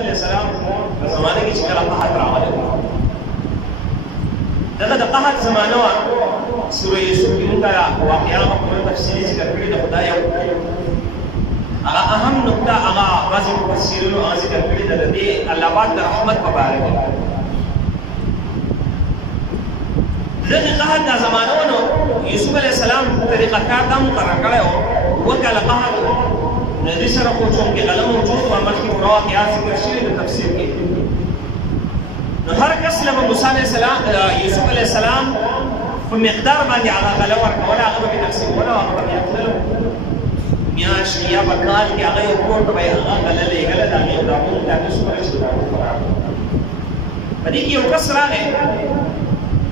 علیه السلام په زمانه کې چې کله قحط راغلی دغه د قحط زمانه وه سوره یوسف کې موږ واقعه په تفصیلي ذکر کړي د خدای هغه اهم نقطه هغه بعضې مفسرینو هغه ذکر کړي ده د دې الله پاک د رحمت په باره کې دغه قحط دا زمانه و نو یوسف علیه السلام طریقه کار دا مقرر کړی و وکله قحط نو دې سره خو چونکې قلم موجود و مخکې پوره واقعات ذکر شوي د تفسیر کې نو هر کس له به موسی علیه السلام یوسف علیه السلام په مقدار باندې هغه غله ورکوله هغه به یې تقسیموله هغه به یې تللو میاشت یا به کال کې هغه یو کور ته به یې هغه غله لېږله د هغې دامونو ته هغې څومره چې په دې کې یو کس راغی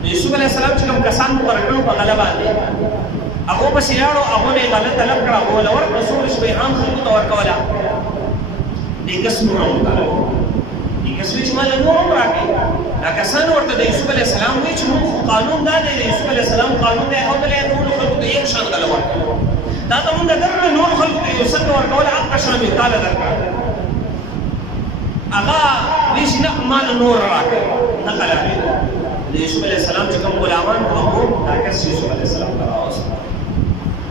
د یوسف علیه السلام چې کوم کسان مقرر کړو په غله باندې هغو پسې لاړو هغو نه یې غله طلب کړه هغو له ورکړه څومره چې به یې عام خلکو ته ورکوله دې کس نور هم وکړه دې کس وایي چې ما له نور هم راکړې دا کسان ورته د یوسف علیه السلام وایي چې موږ خو قانون دا دی د یوسف علیه السلام قانون دی ښودلی ټولو خلکو ته یو شان غله ورکړه دا ته مونږ درکړه نور خلکو ته یو څنګه ورکوله هغه شان مې تاله درکړه هغه وایي چې نه ما له نور راکړه نقل هغې د یوسف علیه السلام چې کوم غلامان وو هغو دا کس یوسف علیه السلام ته راوست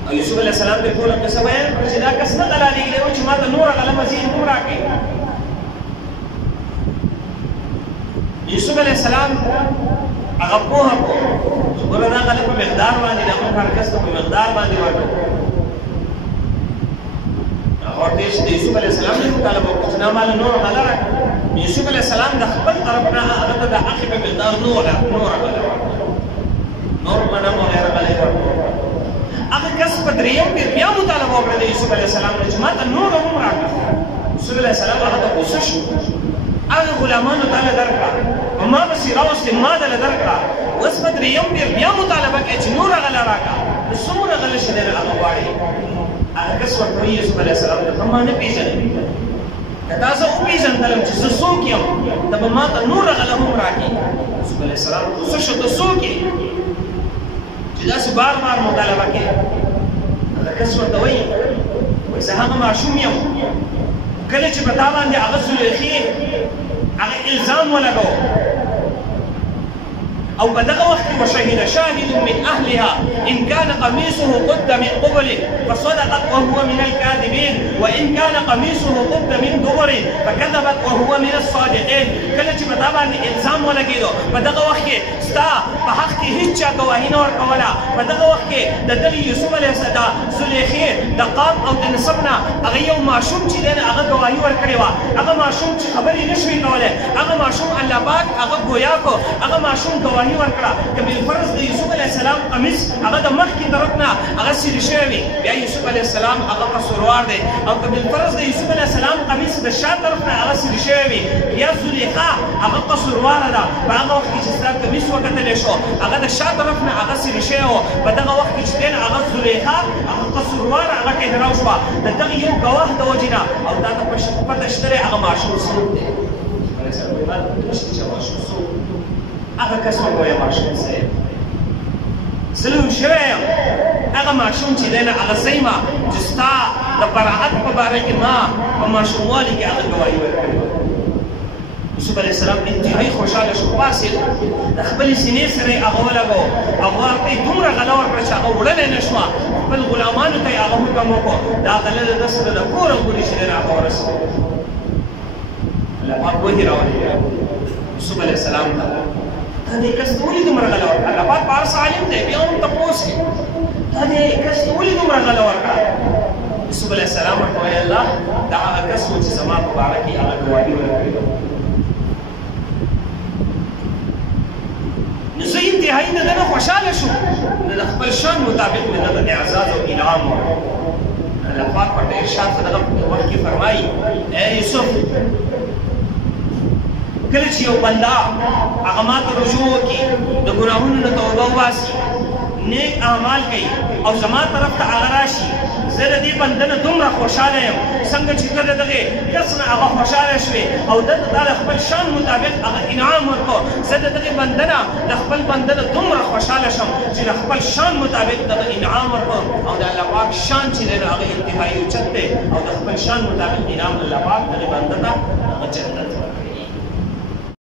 او یوسف علیه السلام ته ټوله قصه بیان کړه چې دا کس نه غله لېږلی و چې ما ته نوره غله مزید هم راکړې یوسف علیه السلام هغه پوهه کړو چې ګوره دا غله په مقدار باندې د موږ هر کس ته په مقدار باندې ورکړو هغه ورته چې د یوسف علیه السلام نه مطالبه وکړو چې دا ما له نوره غله راکړه یوسف علیه السلام د خپل طرف نه هغه ته د حقې په مقدار نوره غله نور غنم وغیره غلې ورکړو هغه کس په درېیم پیر بیا مطالبه وکړه د یوسف علیه السلام نه چې ما ته نوره هم راکړه یوسف علیه السلام هغه ته غوسه شو هغه غلامانو تاله درکړه په ما پسې راوستې ما دله درکړه اوس په درېیم پیر بیا مطالبه کوي چې نوره غله راکړه نو څومره غله چې دی نو هغه غواړي هغه کس ورته وایي یوسف علیه السلام ته ته ما نه پېژنې که تا زه وپېژندلم چې زه څوک یم ته به ما ته نوره غله هم راکړي یوسف علیه السلام غوسه شو ته څوک یې چې داسې بار بار مطالبه کوي هغه کس ورته وایي زه هغه ماشوم یم کله چې په تا باندې هغه زلیخې هغه الزام ولګو او په دغه وخت کې وشهد شاهد من اهلها ان كان قميصه قد من قبل فصدقت وهو من الكاذبين وان كان قميصه قد من دبر فكذبت وهو من الصادقين کله چې په تا باندې الزام ولګېدو په دغه وخت کې ستا په حق کې هیڅ چا ګواهي نه ورکوله په دغه وخت کې د دغې یوسف علیه السلام زلیخې د قام او د نسب نه هغه یو ماشوم چې دی هغه ګواهي ورکړې وه هغه ماشوم چې خبرې نه شوې کولی هغه ماشوم الله پاک هغه ګویا کو هغه ماشوم ګواهي ورکړه که بالفرض د یوسف علیه السلام قمیص هغه د مخکې طرف نه هغه سیرې شوی وي بیا یوسف علیه السلام هغه قصوروار دی او که بالفرض د یوسف علیه السلام قمیص د شا طرف نه هغه سیرې شوی وي یا زلیخا هغه قصورواره ده په هغه وخت کې چې ستا قمیص وکتلی شو هغه د شا طرف نه هغه سیرې شوی و په دغه وخت کې چې دی هغه زلیخا هغه قصورواره هغه ټهراو شوه د دغه یو ګواه د وجې نه او تا ته پته شته دی هغه ماشوم څوک دی هغه کس وګوره ماشوم صاحب زه لوی شوی یم هغه ماشوم چې دی نه هغه زه یم چې ستا د براعت په باره کې ما په ماشوموالي کې هغه ګواهي ورکړې وه یوسف علیه السلام انتهایي خوشحاله شو پاڅېد د خپلې سینې سره یې هغه ولګو او هغه ته یې دومره غله ورکړه چې هغه وړلی نه شوه خپل غلامانو ته یې هغه حکم وکړو دا غله د ده سره د کوره پورې چې دی نه هغه ورسوي الله پاک وحي راولي یوسف علیه السلام ته دا دې کس ته ولې دومره غله ورکړه الله پاک په هر څه عالم دی بیا هم تپوس کوي دا دې کس ته ولې دومره غله ورکړه یوسف علیه السلام ورته وایي الله دا هغه کس و چې زما په باره کې هغه ګواهي ورکړې وه نو زه انتهایي د ده نه خوشحاله شوم نو د خپل شان مطابق مې دغه اعزاز او انعام ورکړ الله پاک ورته ارشاد په دغه وخت کې فرمایي ای یوسف کله چې یو بنده هغه ما ته رجوع وکړي د ګناهونو نه توبه وباسي نیک اعمال کوي او زما طرف ته هغه راشي زه د دې بنده نه دومره خوشحاله یم څنګه چې ته د دغې کس نه هغه خوشحاله شوې او ده ته د خپل شان مطابق هغه انعام ورکړو زه د دغې بنده نه د خپل بنده نه دومره خوشحاله شم چې د خپل شان مطابق دغه انعام ورکړو او د الله پاک شان چې دی نو هغه انتهایي اوچت دی او د خپل شان مطابق انعام الله پاک دې بنده ته جنت